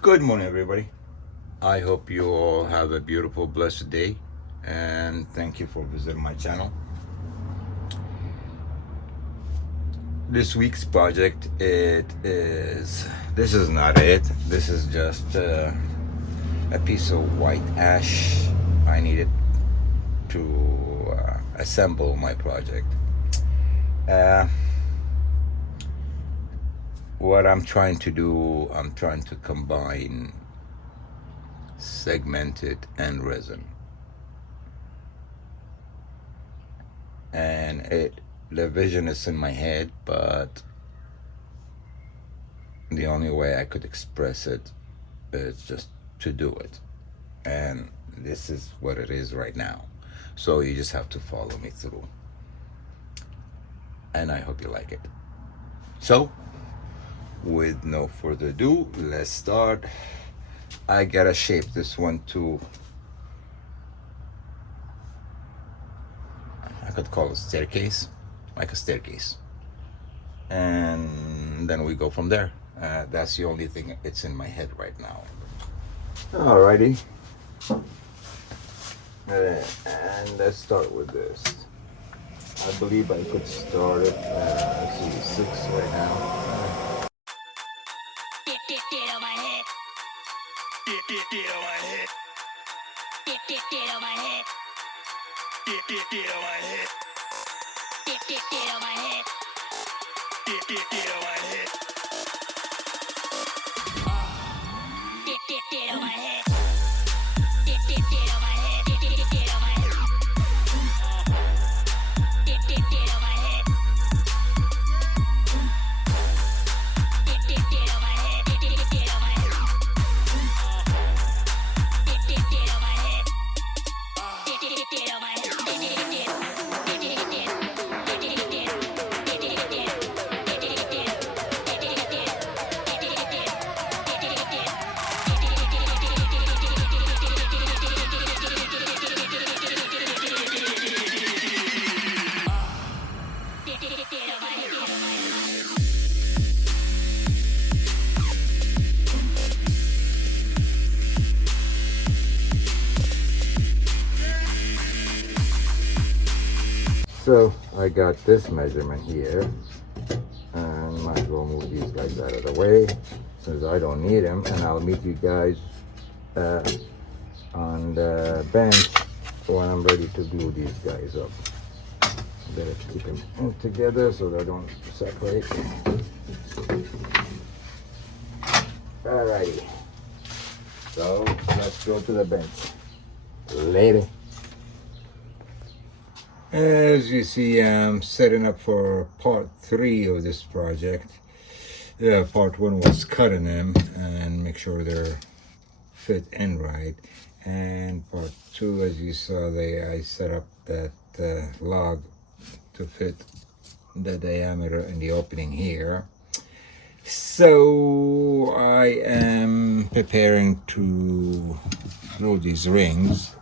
Good morning, everybody. I hope you all have a beautiful, blessed day, and thank you for visiting my channel. This week's project, this is not it. This is just a piece of white ash I needed to assemble my project. Uh, what I'm trying to do, I'm trying to combine segmented and resin. And the vision is in my head, but the only way I could express it is just to do it. And this is what it is right now. So you just have to follow me through. And I hope you like it. So, with no further ado, let's start. I gotta shape this one to, I could call it staircase, like a staircase. And then we go from there. That's the only thing it's in my head right now. Alrighty. And let's start with this. I believe I could start it, let's see, 6 right now. Get on my head. Get on my head. Get on my head. Get on my head. Get on my head. Get on my head. Get on my head. Get on my head. Get on my head. Get on my head. Get on my head. Get on my head. Get on my head. Get on my head. So I got this measurement here, and might as well move these guys out of the way since I don't need them, and I'll meet you guys on the bench when I'm ready to glue these guys up. Better keep them in together so they don't separate. Alrighty, so let's go to the bench. Later. As you see, I'm setting up for part 3 of this project. Part 1 was cutting them and make sure they're fit in right. And part 2, as you saw, I set up that log to fit the diameter in the opening here. So I am preparing to glue these rings.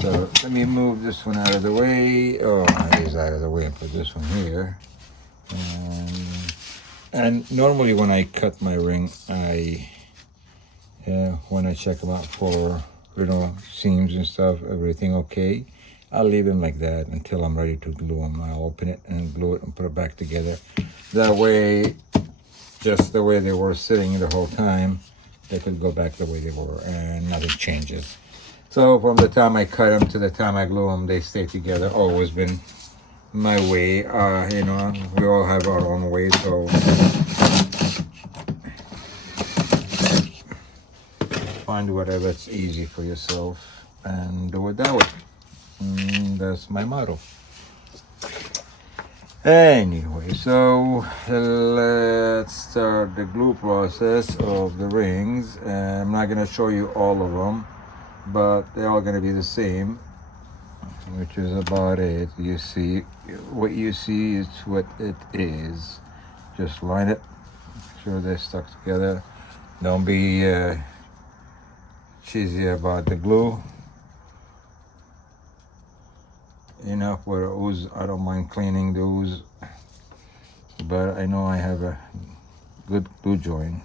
So let me move this one out of the way. Oh, he's out of the way and put this one here. And normally when I cut my ring, when I check them out for, seams and stuff, everything okay, I'll leave them like that until I'm ready to glue them. I'll open it and glue it and put it back together. That way, just the way they were sitting the whole time, they could go back the way they were and nothing changes. So from the time I cut them to the time I glue them, they stay together. Always been my way. We all have our own way, so find whatever's easy for yourself and do it that way. That's my motto. Anyway, so let's start the glue process of the rings. I'm not going to show you all of them, but they're all going to be the same, which is about it. You see, what you see is what it is. Just line it, make sure they're stuck together. Don't be cheesy about the glue. Enough with ooze. I don't mind cleaning the ooze, but I know I have a good glue joint.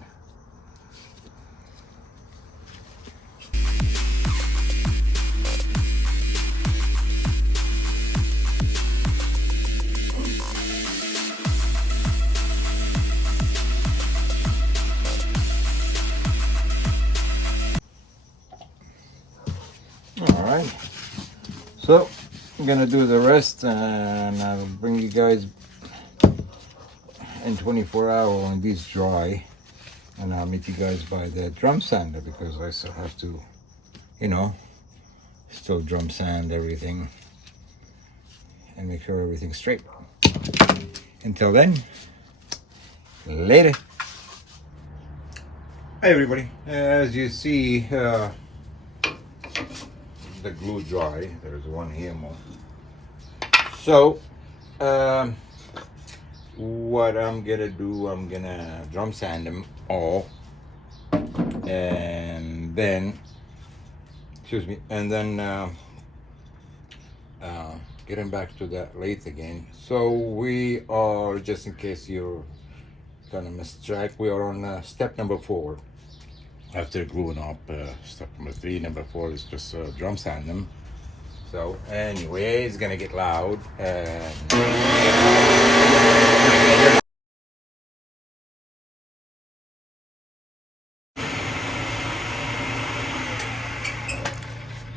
So I'm gonna do the rest, and I'll bring you guys in 24 hours when these dry, and I'll meet you guys by the drum sander, because I still have to, you know, still drum sand everything and make sure everything's straight. Until then, later. Hi everybody. As you see, the glue dry. There's one here more. So what I'm gonna do, I'm gonna drum sand them all, and then getting back to that lathe again. So we are, just in case you're gonna miss track, we are on step number 4 after gluing up. Step number 3, number 4 is just drum sand them. So anyway, it's gonna get loud, and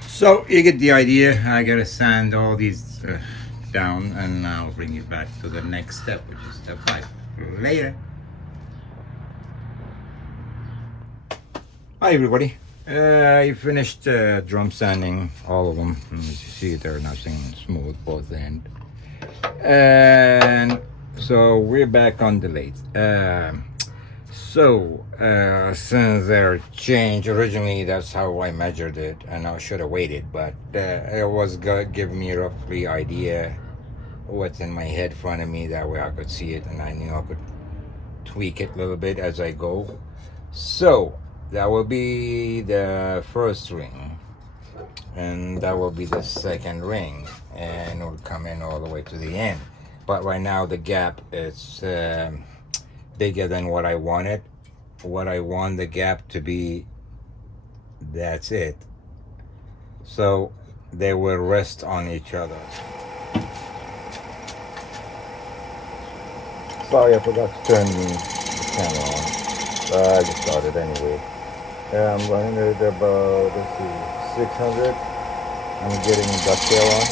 so you get the idea. I gotta sand all these down, and I'll bring you back to the next step, which is step 5. Later. Hi everybody. I finished drum sanding all of them. As you see, they're nice and smooth both ends. And so we're back on the lathe. Since they're changed, originally that's how I measured it, and I should have waited, but it was giving me a roughly idea what's in my head in front of me. That way I could see it, and I knew I could tweak it a little bit as I go. So that will be the first ring, and that will be the second ring, and it will come in all the way to the end. But right now the gap is bigger than what I wanted. What I want the gap to be, that's it. So they will rest on each other. Sorry, I forgot to turn the camera on. I just started anyway. I'm running it about, let's see, 600. I'm getting ducktail on.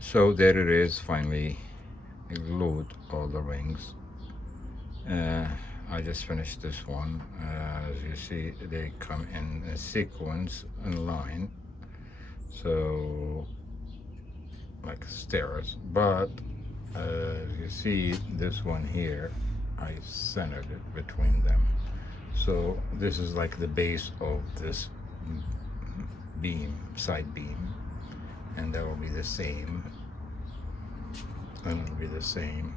So there it is, finally glued all the rings. I just finished this one. As you see, they come in a sequence in line, so like stairs. But you see this one here, I centered it between them. So this is like the base of this beam, side beam, and that will be the same. And it'll be the same.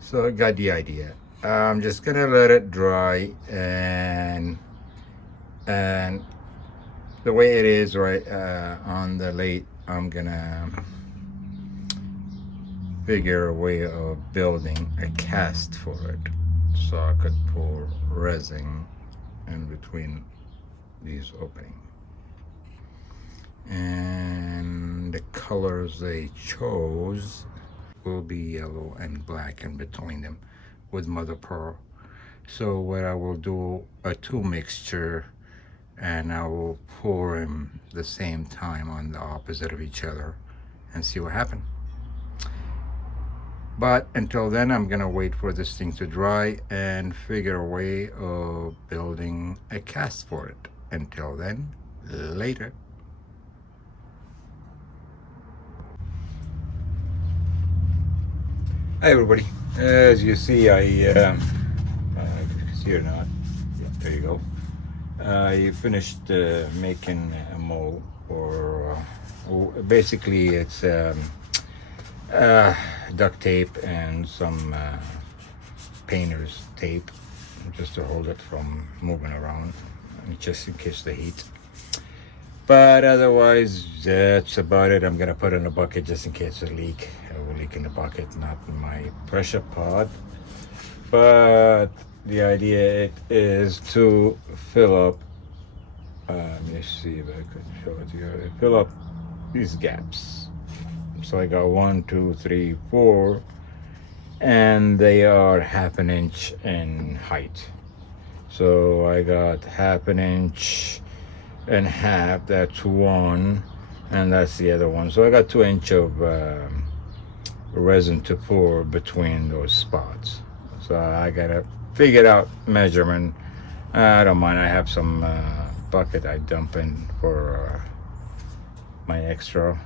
So I got the idea. I'm just gonna let it dry, and the way it is right on the lathe, I'm gonna figure a way of building a cast for it, so I could pour resin in between these openings. And the colors they chose will be yellow and black in between them with mother pearl. So what I will do, a 2 mixture, and I will pour them the same time on the opposite of each other and see what happens. But until then, I'm gonna wait for this thing to dry and figure a way of building a cast for it. Until then, later. Hi everybody. As you see, I see or not, yeah, there you go. I finished making a mold, or basically it's duct tape and some painter's tape just to hold it from moving around. just in case the heat. But otherwise, that's about it. I'm gonna put in a bucket just in case it leak. It will leak in the bucket, not in my pressure pot. But the idea is to fill up. Let me see if I could show it to you. Fill up these gaps. So I got 1, 2, 3, 4, and they are 1/2 inch in height. So I got 1/2 inch and half. That's one, and that's the other one. So I got 2 inch of resin to pour between those spots. So I gotta figure out measurement. I don't mind. I have some bucket I dump in for my extra.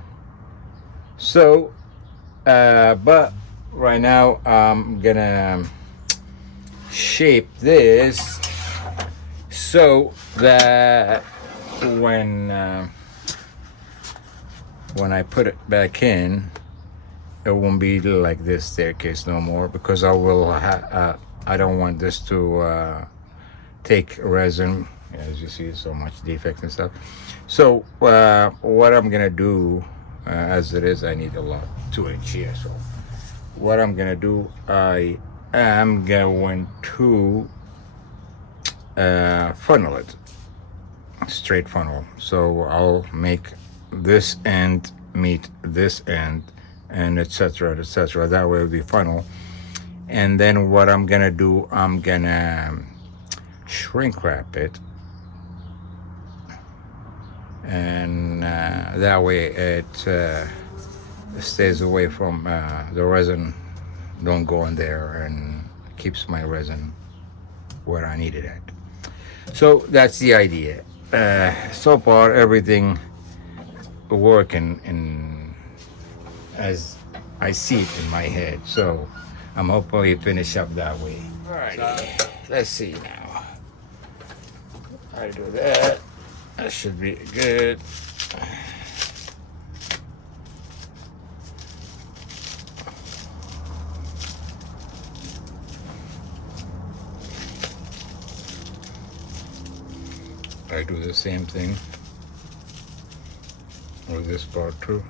So, but right now I'm gonna shape this so that when I put it back in, it won't be like this staircase no more, because I will I don't want this to take resin. As you see, so much defect and stuff. So what I'm gonna do, as it is, I need a lot 2 inch here. So what I'm gonna do, I am going to funnel it, straight funnel. So I'll make this end meet this end, and etc., etc. That way it'll be funnel. And then what I'm gonna do, I'm gonna shrink wrap it, and that way it stays away from the resin. Don't go in there, and keeps my resin where I need it at. So that's the idea. So far everything working in as I see it in my head. So I'm hopefully finish up that way. All right, let's see now. I do that. That should be good. I do the same thing with this part too.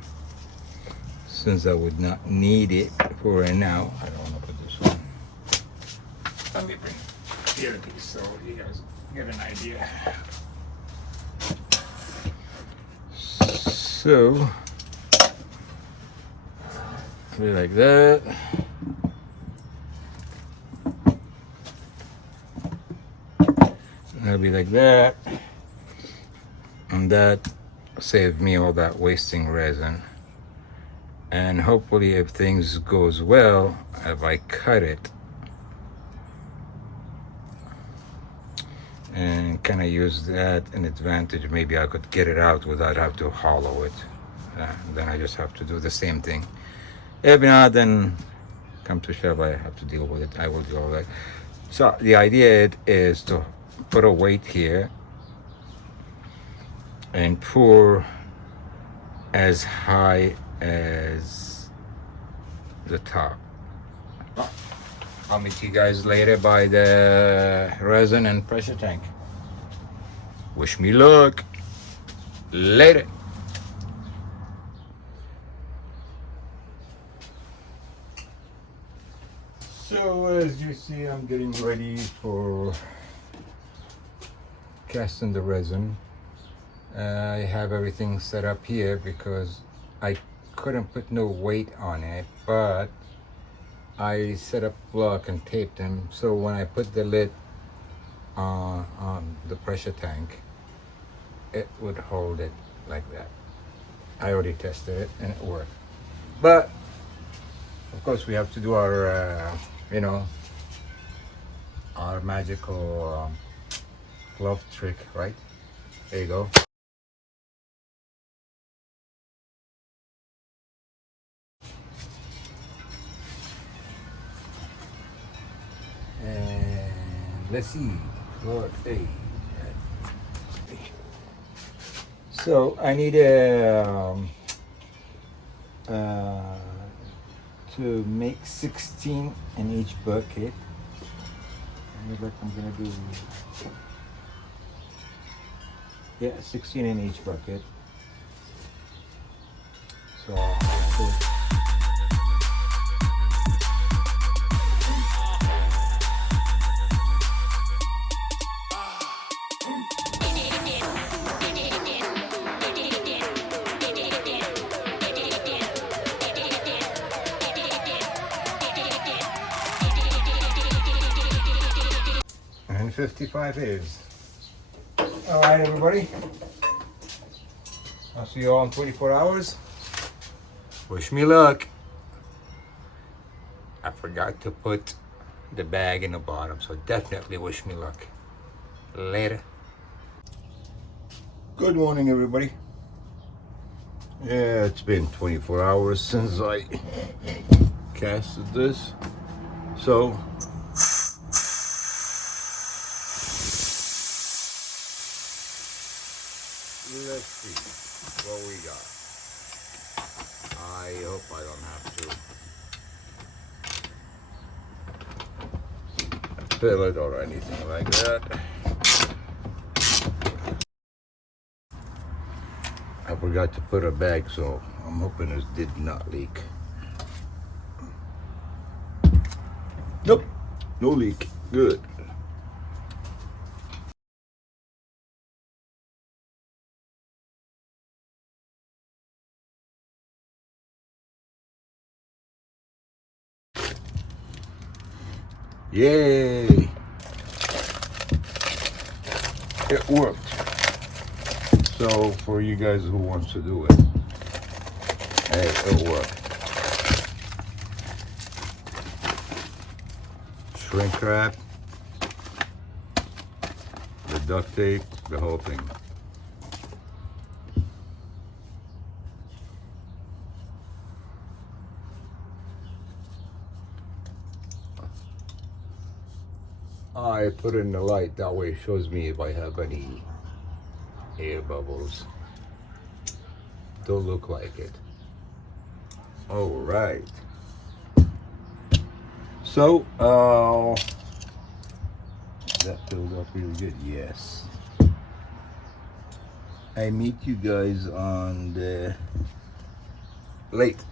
Since I would not need it for right now, I don't want to put this one. Let me bring the other piece so you guys get an idea. So, be like that. It'll be like that. And that saved me all that wasting resin. And hopefully if things goes well, if I cut it and kind of use that an advantage, maybe I could get it out without having to hollow it. Then I just have to do the same thing. If not, then come to shove, I have to deal with it. I will deal with it. So the idea is to put a weight here and pour as high as the top. I'll meet you guys later by the resin and pressure tank. Wish me luck. Later. So as you see, I'm getting ready for casting the resin. I have everything set up here because I couldn't put no weight on it, but I set up block and taped them, so when I put the lid on the pressure tank, it would hold it like that. I already tested it and it worked. But of course we have to do our our magical glove trick, right? There you go. And let's see what so I need to make 16 in each bucket. And what I'm gonna do, Yeah, 16 in each bucket. So and 55 is. All right, everybody. I'll see you all in 24 hours. Wish me luck. I forgot to put the bag in the bottom, so definitely wish me luck. Later. Good morning, everybody. Yeah, it's been 24 hours since I casted this. So let's see what we got. I hope I don't have to fill it or anything like that. I forgot to put a bag, so I'm hoping this did not leak. Nope, no leak. Good. Yay! It worked. So for you guys who wants to do it, hey, it worked. Shrink wrap, the duct tape, the whole thing. I put in the light, that way it shows me if I have any air bubbles. Don't look like it. All right. So, that filled up really good. Yes. I meet you guys on the late.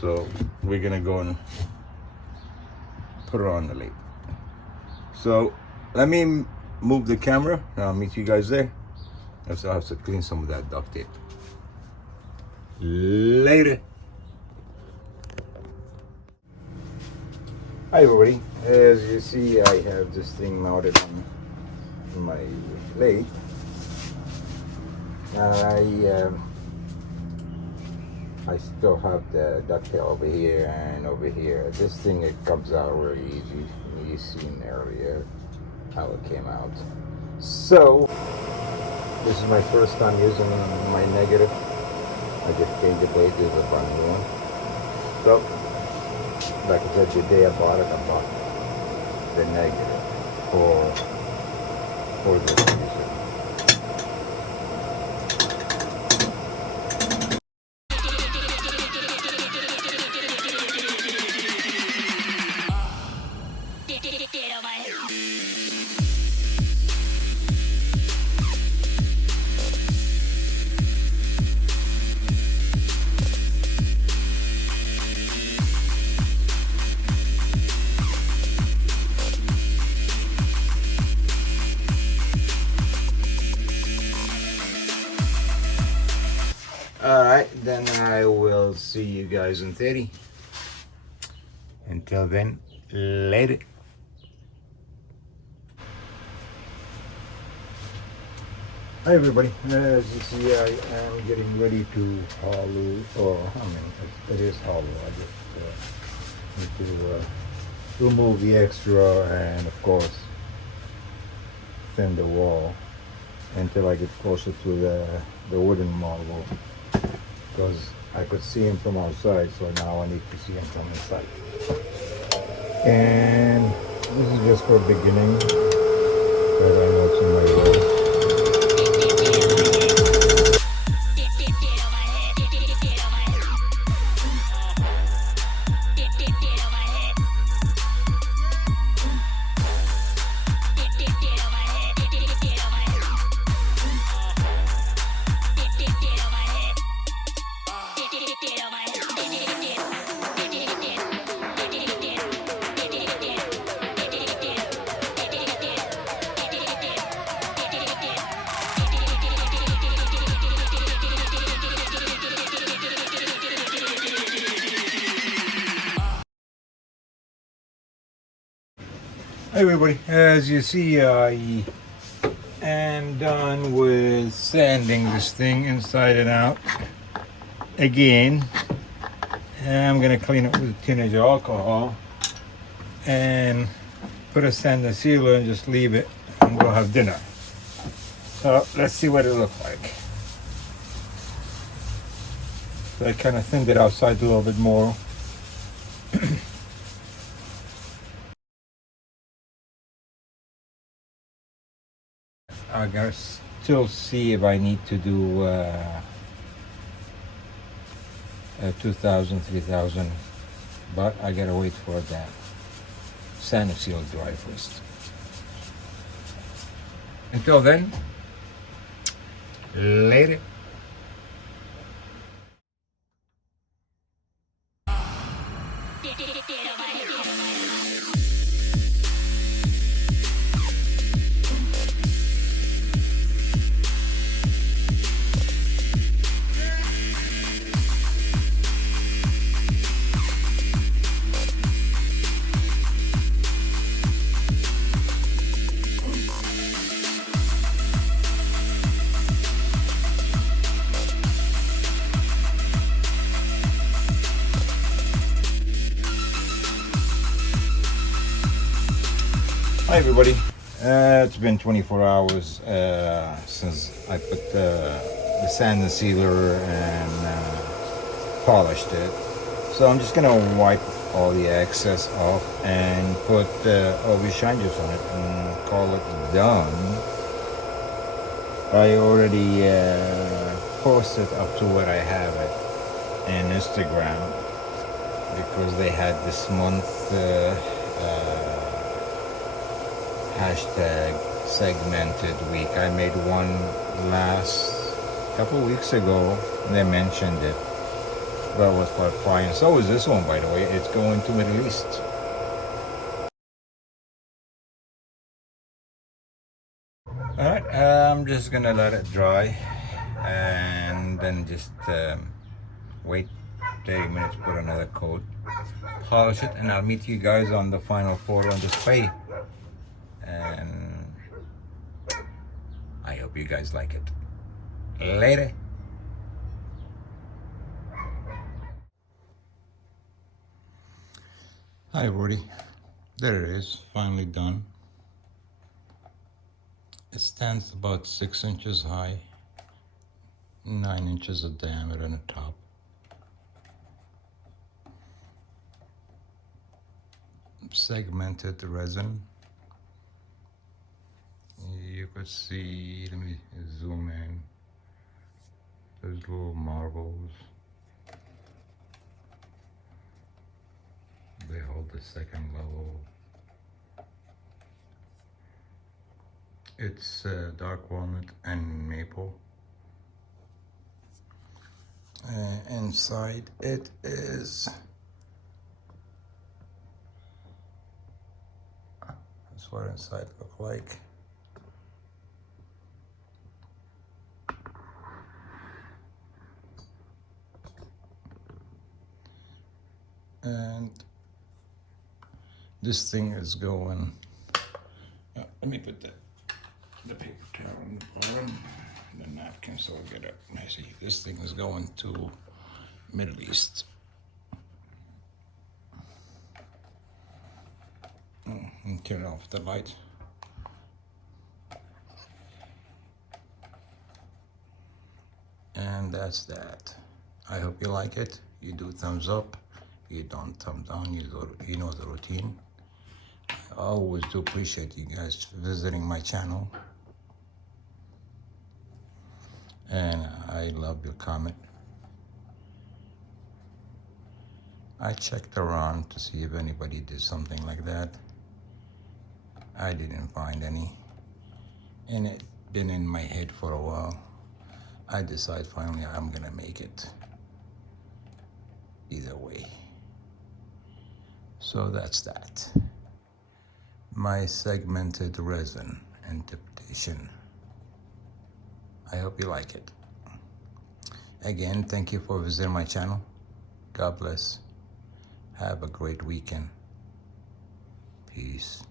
So we're gonna go and put it on the late. So let me move the camera and I'll meet you guys there. I still have to clean some of that duct tape. Later. Hi everybody. As you see, I have this thing mounted on my lathe. I still have the ducktail over here and over here. This thing, it comes out really easy. You seen earlier how it came out. So this is my first time using my negative. I just changed the blade. This is a brand new one. So like I said, the day I bought it, I bought the negative for this reason. Alright, then I will see you guys in 30. Until then, later. Hi everybody, as you see, I am getting ready to hollow, it is hollow. I just need to remove the extra and of course thin the wall until I get closer to the wooden model, because I could see him from outside, so now I need to see him from inside. And this is just for beginning, but I know it's in my way. Hey everybody, as you see, I am done with sanding this thing inside and out. Again, I'm gonna clean it with teenage alcohol and put a sand and sealer and just leave it and go have dinner. So let's see what it looks like. So I kind of thinned it outside a little bit more. I gotta still see if I need to do 2,000, 3,000, but I gotta wait for that sand and seal dry first. Until then, later. Hi everybody, it's been 24 hours since I put the sand and sealer and polished it. So I'm just gonna wipe all the excess off and put OV shine juice on it and call it done. I already posted up to what I have it in Instagram because they had this month hashtag segmented week. I made one last couple weeks ago and they mentioned it, but it was quite fine. So is this one, by the way. It's going to Middle East. Alright, I'm just gonna let it dry and then just wait 30 minutes, put another coat, polish it, and I'll meet you guys on the final photo on display. And I hope you guys like it. Later. Hi everybody, there it is, finally done. It stands about 6 inches high, 9 inches of diameter on the top. Segmented resin. You could see, let me zoom in, there's little marbles. They hold the second level. It's dark walnut and maple. Inside it is, that's what inside look like. And this thing is going, let me put the paper towel on the bottom, the napkin, so I'll get it messy. This thing is going to Middle East. And turn off the light. And that's that. I hope you like it. You do thumbs up. You don't thumb down. You know the routine. I always do appreciate you guys visiting my channel. And I love your comment. I checked around to see if anybody did something like that. I didn't find any. And it been in my head for a while. I decide finally I'm gonna make it. Either way. So that's that. My segmented resin interpretation. I hope you like it. Again, thank you for visiting my channel. God bless. Have a great weekend. Peace.